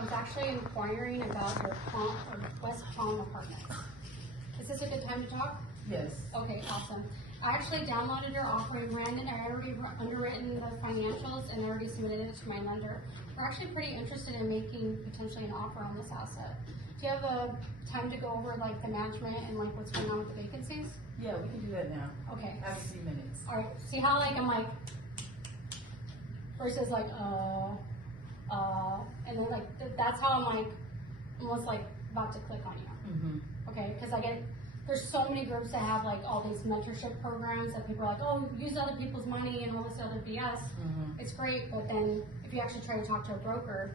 I was actually inquiring about your West Palm apartments. Is this a good time to talk? Yes. Okay, awesome. I actually downloaded your offering, ran it, I already underwritten the financials and already submitted it to my lender. We're actually pretty interested in making potentially an offer on this asset. Do you have a time to go over like the management and like what's going on with the vacancies? Yeah, we can do that now. Okay. I have a few minutes. All right. See how like I'm like versus like and then like that's how I'm like almost like about to click on you. Mm-hmm. Okay, because there's so many groups that have like all these mentorship programs that people are like, oh, use other people's money and all this other BS. Mm-hmm. It's great, but then if you actually try to talk to a broker,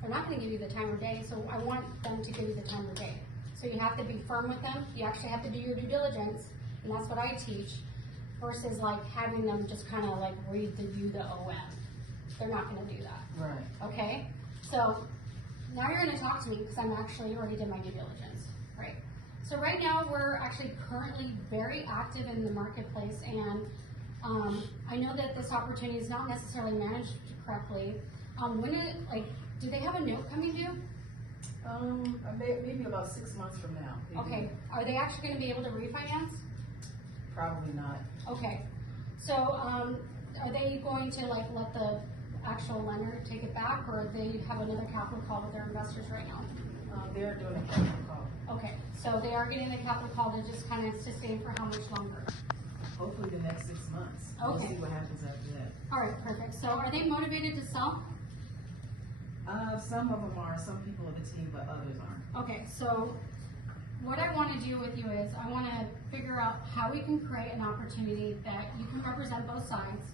they're not going to give you the time of day. So I want them to give you the time of day. So you have to be firm with them. You actually have to do your due diligence, and that's what I teach. Versus like having them just kind of like read you the OM. They're not going to do that. Right. Okay. So now you're going to talk to me because I'm actually already did my due diligence, right? So right now we're actually currently very active in the marketplace, and I know that this opportunity is not necessarily managed correctly. Do they have a note coming due? Maybe about 6 months from now. Maybe. Okay. Are they actually going to be able to refinance? Probably not. Okay. So are they going to like let the actual lender take it back, or they have another capital call with their investors right now? They're doing a capital call. Okay, so they are getting the capital call to just kind of sustain for how much longer? Hopefully the next 6 months. Okay. We'll see what happens after that. All right, perfect. So are they motivated to sell? Some of them are. Some people of the team, but others aren't. Okay, so what I want to do with you is I want to figure out how we can create an opportunity that you can represent both sides.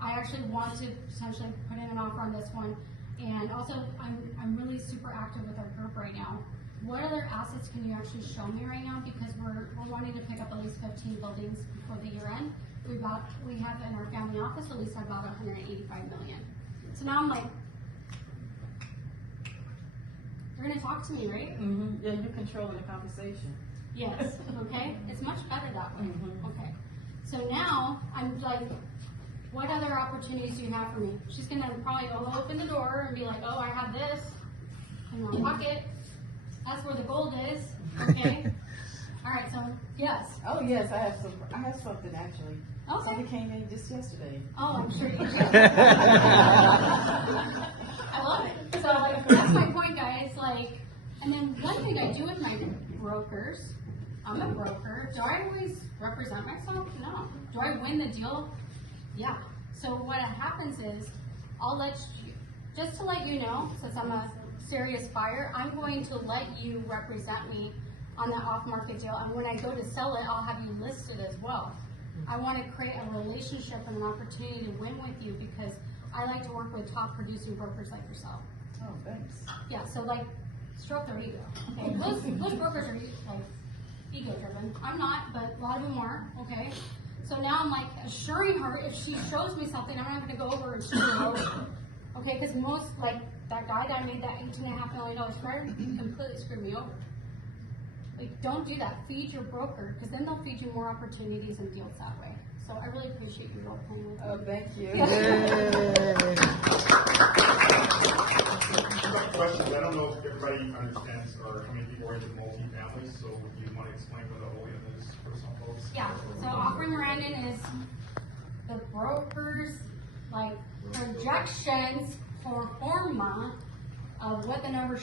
I actually want to potentially put in an offer on this one, and also I'm really super active with our group right now. What other assets can you actually show me right now? Because we're wanting to pick up at least 15 buildings before the year end. We have in our family office at least about 185 million. So now I'm like, you're gonna talk to me, right? Mm-hmm. Yeah, you're controlling the conversation. Yes. Okay. It's much better that way. Mm-hmm. Okay. So now I'm like, what other opportunities do you have for me? She's gonna probably open the door and be like, oh, I have this in my pocket. That's where the gold is. Okay. All right. So yes. Oh yes, I have something actually. Okay. Something came in just yesterday. Oh, I'm sure you do. I love it. So like, that's my point, guys. Like, and then one thing I do with my brokers, I'm a broker. Do I always represent myself? No. Do I win the deal? Yeah. So what happens is, I'll let you, just to let you know, since I'm a serious buyer, I'm going to let you represent me on that off-market deal. And when I go to sell it, I'll have you listed as well. I want to create a relationship and an opportunity to win with you because I like to work with top producing brokers like yourself. Oh, thanks. Yeah, so like, stroke their ego. Okay, most brokers are like ego driven. I'm not, but a lot of them are. Okay, so now I'm like assuring her if she shows me something, I'm not going to go over and screw her over. Okay, because most like that guy that I made that $18.5 million spread, he completely screwed me over. Like, don't do that. Feed your broker, because then they'll feed you more opportunities and deals that way. So I really appreciate you role playing with me. Oh, thank you. Questions. I don't know if everybody understands or how many people are into multi-families, so you want to explain what the OEM is for some folks? Yeah, so offering Mirandon is the broker's like projections for forma of what the numbers